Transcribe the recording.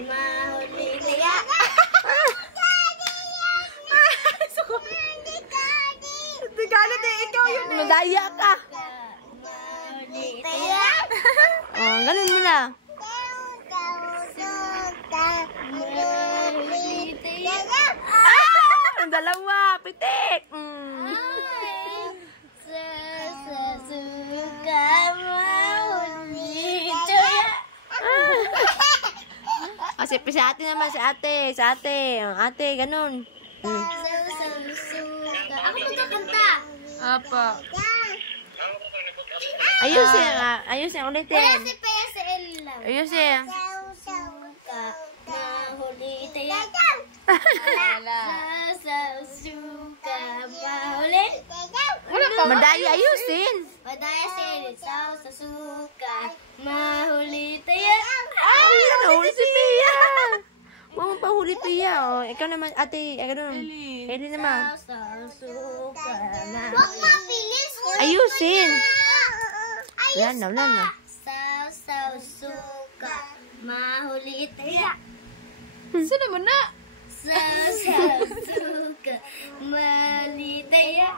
mahuli kaya. Hindi galit eh. Ikaw yun eh. Madaya ka. Mahuli kaya. Oh, ganun mo na. Mahuli kaya. Ang dalawa. Pitik. Sasuka mahuli kaya. Kasi sa ate naman, sa ate. Sa ate. Ang ate, ganun. Sasuka. Ako magkakanta. Apa. Ayusin nga. Ayusin ulitin. Wala si PSL lang. Ayusin. Sasuka mahuli kaya. Sasuka mahuli. Wala pa. Madaya, ayusin. Madaya si Sasuka mahuli kaya. Ay, nahuli si Pia. Huwag mo pahuli, Pia. Oh, ikaw naman, ate. Ganun. Eli naman. Sasuka mahuli. Huwag mabilis. Ayusin. Yan na, wala na. Sasuka mahuli kaya. Sino mo na? Sasuka mahuli kaya.